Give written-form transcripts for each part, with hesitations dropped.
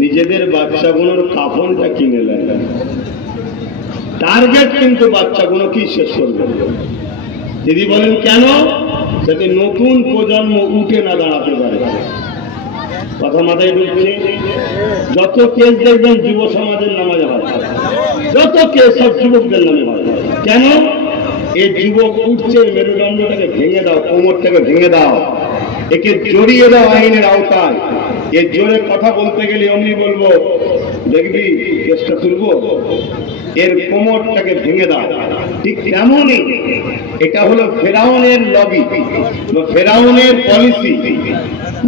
নিজেদের বাচ্চাগুলোর কাফনটা কিনে নেয়। টার্গেট কিন্তু বাচ্চাগুলোকেই শেষ করবে। দিদি বলেন কেন? যাতে নতুন প্রজন্ম উঠে না দাঁড়াতে পারে। কথা মাথায় ঢুকছে? যত কেস দেখবেন যুব সমাজের নামে হয়, যত কেস সব যুবকদের নামে হয়। কেন? এই যুবক উঠছে, মেরুদণ্ডটাকে ভেঙে দাও, কোমরটাকে ভেঙে দাও, একে জড়িয়ে দাও আইনের আওতায়। এর জোরে কথা বলতে গেলে অমনি বলবো দেখবি কেসটা তুলবো, এর কোমরটাকে ভেঙে দাও। ঠিক তেমনই এটা হলো ফেরাউনের লবি, ফেরাউনের পলিসি।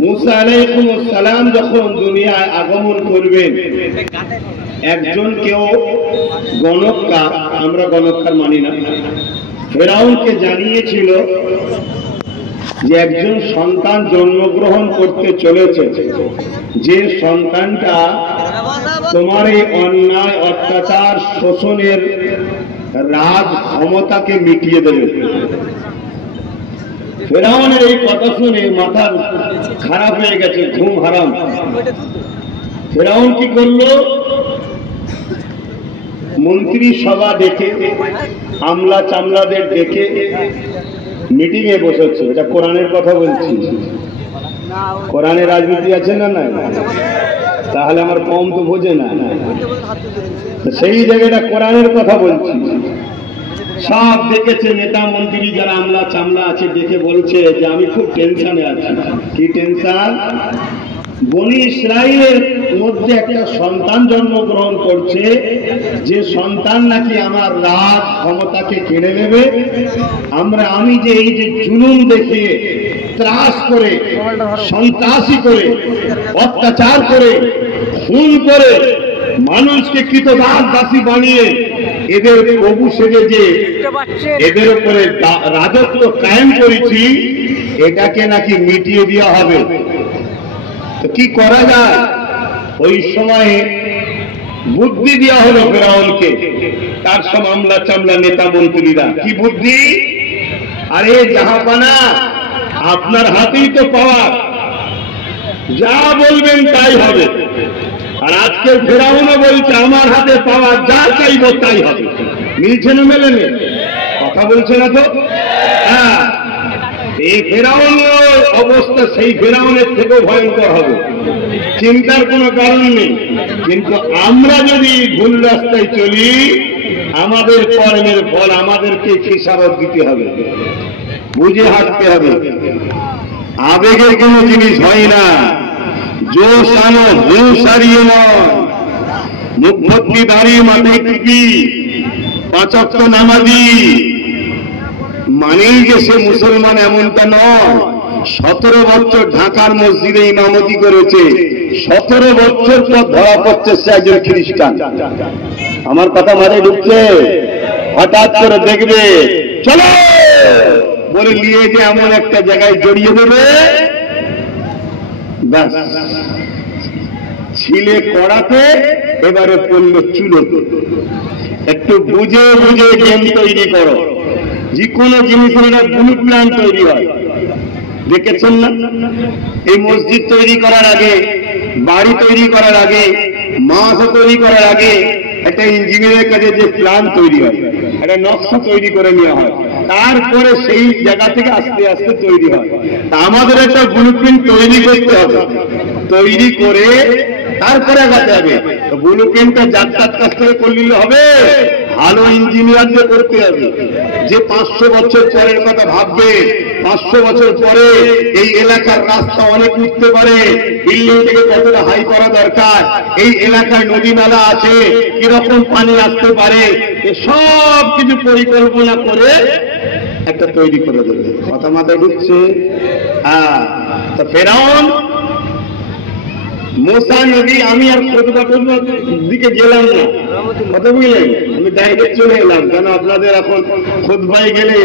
মুসা আলাইহিস সালাম যখন দুনিয়ায় আগমন করবেন, একজন কেউ গণককার, আমরা গণককার মানি না, ফেরাউনকে জানিয়েছিল যে একজন সন্তান জন্মগ্রহণ করতে চলেছে, যে সন্তানটা তোমার এই অন্যায় অত্যাচার শোষণের রাজ ক্ষমতাকে মিটিয়ে দেবে। ফেরাউনের এই কথা শুনে মাথা খারাপ হয়ে গেছে, ঘুম হারাম। ফেরাউন কি করলো? মন্ত্রী সভা ডেকে, আমলা চামলাদের ডেকে মিটিং এ বসেছে। এটা কোরআনের কথা বলছি। কোরআনে রাজনীতি আছে না? নাই? তাহলে আমার কম তো বোঝে না। সেই জায়গাটা কোরআনের কথা বলছি। সব দেখেছে নেতা মন্ত্রী যারা আমলা চামলা আছে, দেখে বলছে যে আমি খুব টেনশনে আছি। কি টেনশন? বনি ইসরাইলের মধ্যে একটা সন্তান জন্মগ্রহণ করছে, যে সন্তান নাকি আমার রাজ ক্ষমতাকে কেড়ে নেবে। আমি যে এই যে জুলুম দেখিয়ে, ত্রাস করে, সন্ত্রাসী করে, অত্যাচার করে, খুন করে, মানুষকে কৃতদাস দাসী বানিয়ে এদের প্রভু সেজে যে এদের উপরে রাজত্ব কায়েম করেছি, এটাকে নাকি মিটিয়ে দেওয়া হবে। কি করা যায়? ওই সময়ে বুদ্ধি দেওয়া হলো ফেরাউনকে, তার সব আমলা চামলা নেতা মন্ত্রীরা। কি বুদ্ধি? আরে জাহাপানা, আপনার হাতেই তো পাওয়ার, যা বলবেন তাই হবে। আর আজকে ফেরাউনও বলছে আমার হাতে পাওয়ার, যা চাইব তাই হবে। মিলছে না মেলেনি? কথা বলছে না তো? হ্যাঁ, এই ফেরাউনের অবস্থা সেই ফেরাউনের থেকেও ভয়ঙ্কর হবে, চিন্তার কোনো কারণ নেই। কিন্তু আমরা যদি ভুল রাস্তায় চলি, আমাদের কর্মের ফল আমাদেরকে খেসারত দিতে হবে, বুঝে হাঁটতে হবে। আবেগের কোনো জিনিস হয় না, জোশ আনো, হুঁশ হারিয়ে নয়। মুখ ভর্তি দাঁড়িয়ে, মাথায় টুপি, 5 ওয়াক্ত নামাজি মানেই যে সে মুসলমান এমনটা নয়। 17 বছর ঢাকার মসজিদে ইমামতি করেছে, 17 বছর পর ধরা পড়ছে সে একজন খ্রিস্টান। আমার কথা মাথায় ঢুকছে? হঠাৎ করে দেখবে চলো বলে নিয়ে যে এমন একটা জায়গায় জড়িয়ে দেবে, ব্যাস ছিলে কড়াতে, এবারে পড়লো চুলোতে। একটু বুঝে বুঝে গেম তৈরি করো। যে কোনো জিনিসের একটা ব্লু প্ল্যান তৈরি হয়, দেখেছেন না? এই মসজিদ তৈরি করার আগে, বাড়ি তৈরি করার আগে, মাছ তৈরি করার আগে একটা ইঞ্জিনিয়ারের কাছে যে প্ল্যান তৈরি হয়, একটা নকশা তৈরি করে নেওয়া হয়, তারপরে সেই জায়গা থেকে আস্তে আস্তে তৈরি হয়। তা আমাদের একটা ব্লু প্রিন্ট তৈরি করতে হবে, তৈরি করে তারপরে আগাতে হবে। ব্লু প্রিন্টটা যাত্রার কাছ থেকে করলে হবে? ভালো ইঞ্জিনিয়ার দিয়ে করতে হবে, যে 500 বছর পরের কথা ভাববে। 500 বছর পরে এই এলাকার রাস্তা অনেক উঠতে পারে, বিল্ডিং থেকে কতটা হাই করা দরকার, এই এলাকায় নদী নালা আছে, কিরকম পানি আসতে পারে, সব কিছু পরিকল্পনা করে একটা তৈরি করে দেবে। কথা মাথায় ঢুকছে? হ্যাঁ। তো ফেরাউন, মুসা নবী, আমি আর খুতবার দিকে গেলাম না, কথা বুঝলেন? আমি ডাইরেক্ট চলে এলাম, কেন আপনাদের এখন খুতবায় গেলে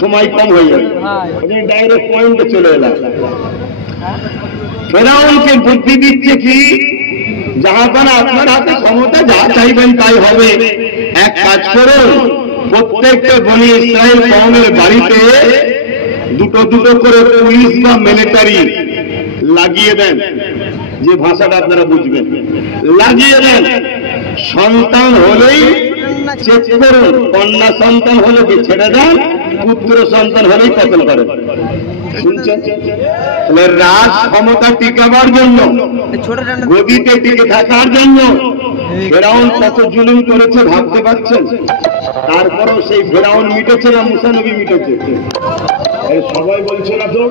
সময় কম হয়ে যাবে, ডাইরেক্ট পয়েন্টে চলে এলাম। ফেরাউনকে বুদ্ধি দিচ্ছে কি, জাহাপানা আপনার হাতে ক্ষমতা, যা চাইবেন তাই হবে। এক কাজ করুন, প্রত্যেকটা বনি ইসরায়েল কওমের বাড়িতে দুটো দুটো করে পুলিশ বা মিলিটারি লাগিয়ে দেন, যে ভাষাটা আপনারা বুঝবেন, লাগিয়ে দেন। সন্তান হলেই চেক করুন, কন্যা সন্তান হলে কি ছেড়ে দেন, পুত্র সন্তান হলেই কতল করেন। শুনছেন? তাহলে রাজ ক্ষমতা টিকাবার জন্য, গদিতে টিকে থাকার জন্য ফেরাউন কত জুলুম করেছে ভাবতে পারছেন? তারপরেও সেই ফেরাউন মিটেছে না মুসা নবী মিটেছে? সবাই বলছে না তো।